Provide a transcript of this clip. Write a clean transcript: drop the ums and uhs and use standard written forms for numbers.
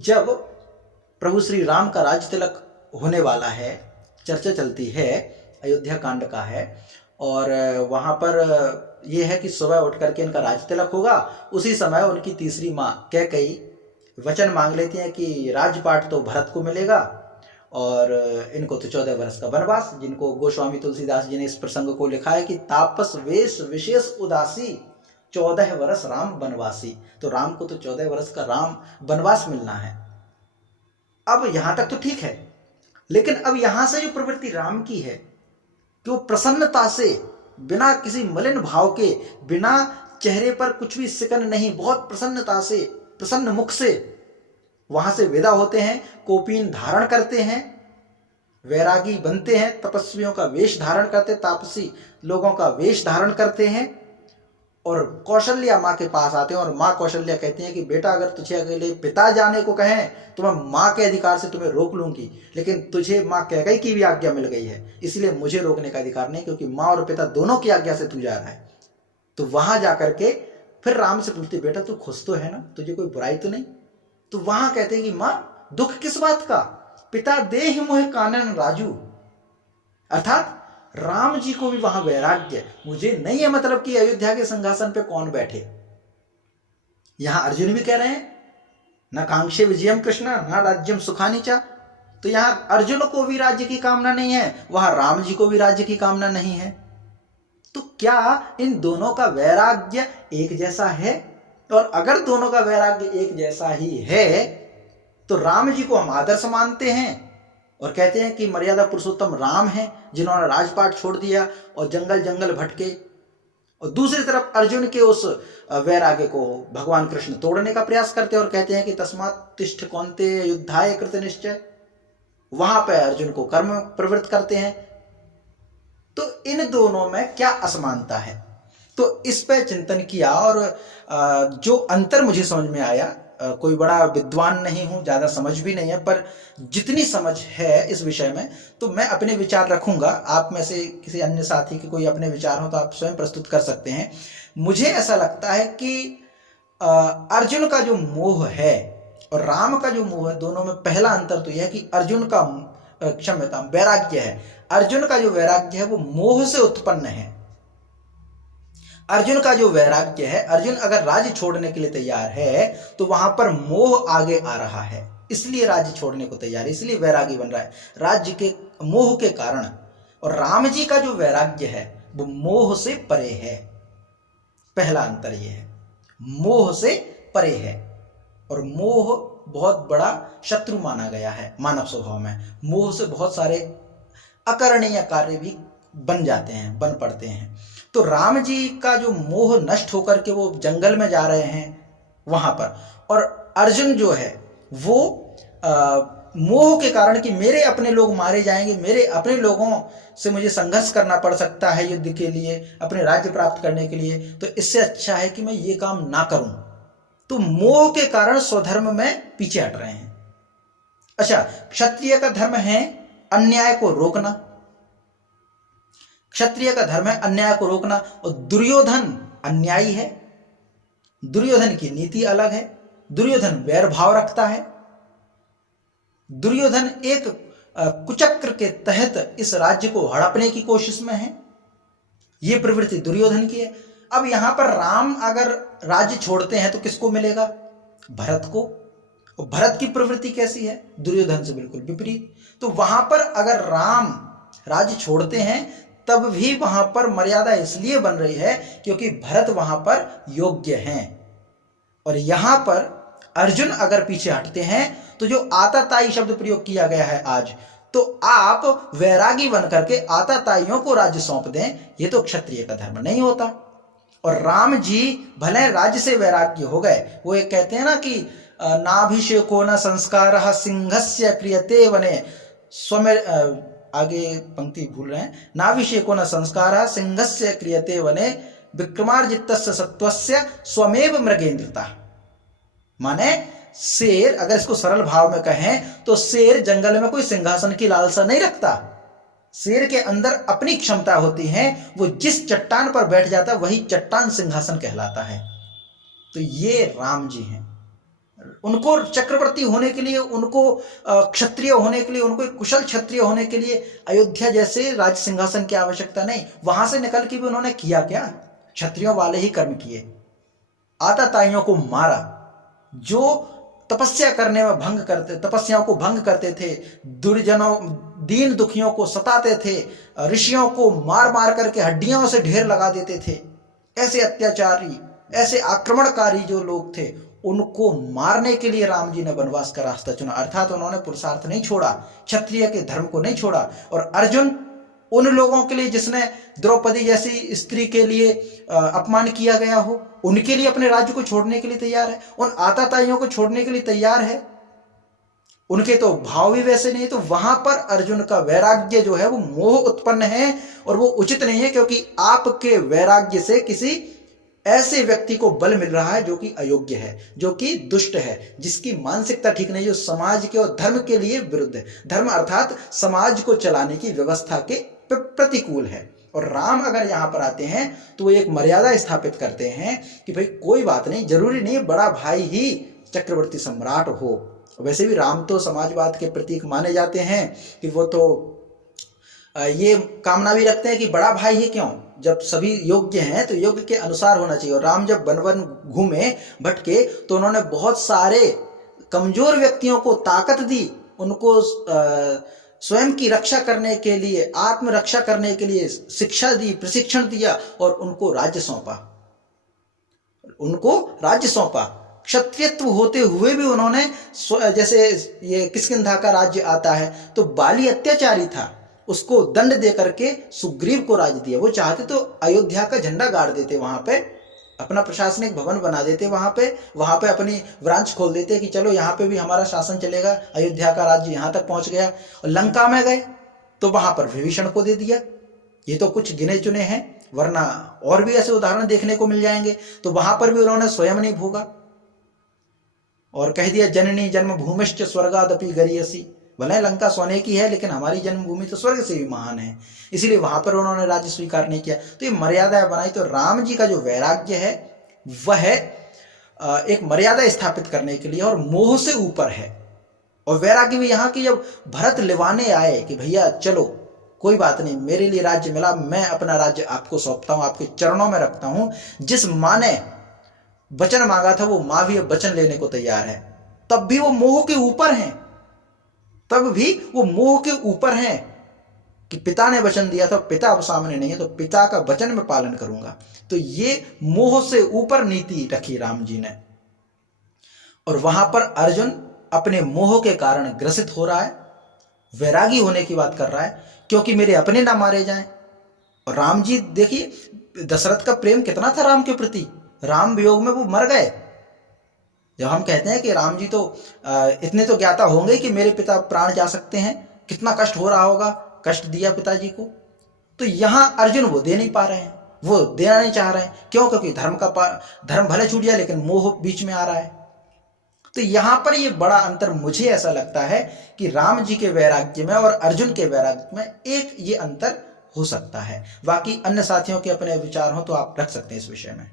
जब प्रभु श्री राम का राज तिलक होने वाला है, चर्चा चलती है, अयोध्या कांड का है, और वहाँ पर यह है कि सुबह उठ करके इनका राज तिलक होगा। उसी समय उनकी तीसरी माँ कैकेयी वचन मांग लेती हैं कि राजपाट तो भरत को मिलेगा और इनको तो 14 वर्ष का वनवास, जिनको गोस्वामी तुलसीदास जी ने इस प्रसंग को लिखा है कि तापस वेश विशेष उदासी 14 वर्ष राम वनवासी। तो राम को तो 14 वर्ष का राम वनवास मिलना है। अब यहां तक तो ठीक है, लेकिन अब यहां से जो प्रवृत्ति राम की है कि वो प्रसन्नता से, बिना किसी मलिन भाव के, बिना चेहरे पर कुछ भी सिकन नहीं, बहुत प्रसन्नता से, प्रसन्न मुख से वहां से विदा होते हैं, कोपीन धारण करते हैं, वैरागी बनते हैं, तपस्वियों का वेश धारण करते, तापसी लोगों का वेश धारण करते हैं, और कौशल्या माँ के पास आते हैं। और माँ कौशल्या कहती हैं कि बेटा, अगर तुझे अकेले पिता जाने को कहें तो मैं माँ के अधिकार से तुम्हें रोक लूंगी, लेकिन तुझे माँ कैकेयी की भी आज्ञा मिल गई है, इसलिए मुझे रोकने का अधिकार नहीं, क्योंकि माँ और पिता दोनों की आज्ञा से तू जा रहा है। तो वहां जाकर के फिर राम से पूछते, बेटा तू खुश तो है ना, तुझे कोई बुराई तो नहीं? तो वहां कहते हैं कि माँ दुख किस बात का, पिता देहि मोहि कानन राजू। अर्थात राम जी को भी वहां वैराग्य, मुझे नहीं है मतलब कि अयोध्या के सिंहासन पे कौन बैठे। यहां अर्जुन भी कह रहे हैं न कांक्षे विजयम कृष्ण न राज्यम सुखानी चा। तो यहां अर्जुन को भी राज्य की कामना नहीं है, वहां राम जी को भी राज्य की कामना नहीं है। तो क्या इन दोनों का वैराग्य एक जैसा है? और अगर दोनों का वैराग्य एक जैसा ही है तो राम जी को हम आदर्श मानते हैं और कहते हैं कि मर्यादा पुरुषोत्तम राम हैं, जिन्होंने राजपाट छोड़ दिया और जंगल जंगल भटके, और दूसरी तरफ अर्जुन के उस वैराग्य को भगवान कृष्ण तोड़ने का प्रयास करते हैं और कहते हैं कि तस्मात् तिष्ठ कौन्तेय युद्धाय कृत निश्चय। वहां पर अर्जुन को कर्म प्रवृत्त करते हैं। तो इन दोनों में क्या असमानता है? तो इस पर चिंतन किया और जो अंतर मुझे समझ में आया, कोई बड़ा विद्वान नहीं हूं, ज्यादा समझ भी नहीं है, पर जितनी समझ है इस विषय में तो मैं अपने विचार रखूंगा। आप में से किसी अन्य साथी के कोई अपने विचार हो तो आप स्वयं प्रस्तुत कर सकते हैं। मुझे ऐसा लगता है कि अर्जुन का जो मोह है और राम का जो मोह है, दोनों में पहला अंतर तो यह है कि अर्जुन का क्षमता वैराग्य है। अर्जुन का जो वैराग्य है वो मोह से उत्पन्न है। अर्जुन का जो वैराग्य है, अर्जुन अगर राज्य छोड़ने के लिए तैयार है तो वहां पर मोह आगे आ रहा है, इसलिए राज्य छोड़ने को तैयार है, इसलिए वैरागी बन रहा है राज्य के मोह के कारण। और राम जी का जो वैराग्य है वो मोह से परे है। पहला अंतर यह है, मोह से परे है। और मोह बहुत बड़ा शत्रु माना गया है मानव स्वभाव में। मोह से बहुत सारे अकरणीय कार्य भी बन जाते हैं, बन पड़ते हैं। तो राम जी का जो मोह नष्ट होकर के वो जंगल में जा रहे हैं वहां पर, और अर्जुन जो है वो मोह के कारण कि मेरे अपने लोग मारे जाएंगे, मेरे अपने लोगों से मुझे संघर्ष करना पड़ सकता है युद्ध के लिए, अपने राज्य प्राप्त करने के लिए, तो इससे अच्छा है कि मैं ये काम ना करूं। तो मोह के कारण स्वधर्म में पीछे हट रहे हैं। अच्छा, क्षत्रिय का धर्म है अन्याय को रोकना, क्षत्रिय का धर्म है अन्याय को रोकना, और दुर्योधन अन्यायी है। दुर्योधन की नीति अलग है, दुर्योधन वैर भाव रखता है। दुर्योधन एक कुचक्र के तहत इस राज्य को हड़पने की कोशिश में है, यह प्रवृत्ति दुर्योधन की है। अब यहां पर राम अगर राज्य छोड़ते हैं तो किसको मिलेगा? भरत को। और भरत की प्रवृत्ति कैसी है? दुर्योधन से बिल्कुल विपरीत। तो वहां पर अगर राम राज्य छोड़ते हैं तब भी वहां पर मर्यादा इसलिए बन रही है क्योंकि भरत वहां पर योग्य हैं। और यहां पर अर्जुन अगर पीछे हटते हैं तो जो आताताई शब्द प्रयोग किया गया है आज, तो आप वैरागी बन करके आताताइयों को राज्य सौंप दें, ये तो क्षत्रिय का धर्म नहीं होता। और राम जी भले राज्य से वैराग्य हो गए, वो एक कहते हैं ना कि नाभिषेको न संस्कार सिंहस्य क्रियते वने स्वमे, आगे पंक्ति भूल रहे हैं, नाभिषेको न संस्कार सिंहस्य क्रियते वने विक्रमार्जितस्य सत्वस्य स्वमेव मृगेन्द्रता। माने शेर, अगर इसको सरल भाव में कहें तो शेर जंगल में कोई सिंहासन की लालसा नहीं रखता। शेर के अंदर अपनी क्षमता होती है, वो जिस चट्टान पर बैठ जाता है वही चट्टान सिंहासन कहलाता है। तो ये राम जी हैं। उनको चक्रवर्ती होने के लिए, उनको क्षत्रिय होने के लिए, उनको एक कुशल क्षत्रिय होने के लिए अयोध्या जैसे राज सिंहासन की आवश्यकता नहीं। वहां से निकल के भी उन्होंने किया क्या? क्षत्रियों वाले ही कर्म किए, आताताइयों को मारा, जो तपस्या करने में भंग करते, तपस्याओं को भंग करते थे, दुर्जनों दीन दुखियों को सताते थे, ऋषियों को मार मार करके हड्डियों से ढेर लगा देते थे। ऐसे अत्याचारी, ऐसे आक्रमणकारी जो लोग थे, उनको मारने के लिए राम जी ने वनवास का रास्ता चुना। अर्थात उन्होंने पुरुषार्थ नहीं छोड़ा, क्षत्रिय के धर्म को नहीं छोड़ा। और अर्जुन उन लोगों के लिए जिसने द्रौपदी जैसी स्त्री के लिए अपमान किया गया हो, उनके लिए अपने राज्य को छोड़ने के लिए तैयार है, उन आताताइयों को छोड़ने के लिए तैयार है। उनके तो भाव भी वैसे नहीं। तो वहां पर अर्जुन का वैराग्य जो है वो मोह उत्पन्न है, और वो उचित नहीं है, क्योंकि आपके वैराग्य से किसी ऐसे व्यक्ति को बल मिल रहा है जो कि अयोग्य है, जो कि दुष्ट है, जिसकी मानसिकता ठीक नहीं, जो समाज के और धर्म के लिए विरुद्ध है। धर्म अर्थात समाज को चलाने की व्यवस्था के प्रतिकूल है। और राम अगर यहां पर आते हैं तो वो एक मर्यादा स्थापित करते हैं कि भाई कोई बात नहीं, जरूरी नहीं बड़ा भाई ही चक्रवर्ती सम्राट हो। वैसे भी राम तो समाजवाद के प्रतीक माने जाते हैं कि वो तो ये कामना भी रखते हैं कि बड़ा भाई ही क्यों, जब सभी योग्य हैं तो योग्य के अनुसार होना चाहिए। और राम जब वन वन घूमे भटके तो उन्होंने बहुत सारे कमजोर व्यक्तियों को ताकत दी, उनको स्वयं की रक्षा करने के लिए, आत्मरक्षा करने के लिए शिक्षा दी, प्रशिक्षण दिया, और उनको राज्य सौंपा, उनको राज्य सौंपा। क्षत्रियत्व होते हुए भी उन्होंने, जैसे ये किष्किंधा का राज्य आता है तो बाली अत्याचारी था, उसको दंड दे करके सुग्रीव को राज्य दिया। वो चाहते तो अयोध्या का झंडा गाड़ देते, वहां पे अपना प्रशासनिक भवन बना देते, वहां पे अपनी ब्रांच खोल देते कि चलो यहाँ पे भी हमारा शासन चलेगा, अयोध्या का राज्य यहाँ तक पहुंच गया। और लंका में गए तो वहां पर विभीषण को दे दिया। ये तो कुछ गिने चुने हैं, वरना और भी ऐसे उदाहरण देखने को मिल जाएंगे। तो वहां पर भी उन्होंने स्वयं नहीं भोगा और कह दिया जननी जन्मभूमिश्च स्वर्गादपि गरीयसी। भले लंका सोने की है लेकिन हमारी जन्मभूमि तो स्वर्ग से भी महान है, इसलिए वहां पर उन्होंने राज्य स्वीकार नहीं किया। तो ये मर्यादा बनाई। तो राम जी का जो वैराग्य है वह एक मर्यादा स्थापित करने के लिए और मोह से ऊपर है। और वैराग्य भी यहाँ की, जब भरत लिवाने आए कि भैया चलो कोई बात नहीं, मेरे लिए राज्य मिला, मैं अपना राज्य आपको सौंपता हूं, आपके चरणों में रखता हूं। जिस माँ ने वचन मांगा था वो माँ भी अब वचन लेने को तैयार है, तब भी वो मोह के ऊपर हैं, तब भी वो मोह के ऊपर हैं कि पिता ने वचन दिया था, पिता अब सामने नहीं है तो पिता का वचन मैं पालन करूंगा। तो ये मोह से ऊपर नीति रखी राम जी ने। और वहां पर अर्जुन अपने मोह के कारण ग्रसित हो रहा है, वैरागी होने की बात कर रहा है, क्योंकि मेरे अपने ना मारे जाएं। और राम जी देखिए दशरथ का प्रेम कितना था राम के प्रति, राम वियोग में वो मर गए। जब हम कहते हैं कि राम जी तो इतने तो ज्ञाता होंगे कि मेरे पिता प्राण जा सकते हैं, कितना कष्ट हो रहा होगा, कष्ट दिया पिताजी को। तो यहां अर्जुन वो दे नहीं पा रहे हैं, वो देना नहीं चाह रहे हैं। क्यों? क्योंकि धर्म भले छूट जाए लेकिन मोह बीच में आ रहा है। तो यहां पर ये बड़ा अंतर मुझे ऐसा लगता है कि राम जी के वैराग्य में और अर्जुन के वैराग्य में एक ये अंतर हो सकता है। बाकी अन्य साथियों के अपने विचार हो तो आप रख सकते हैं इस विषय में।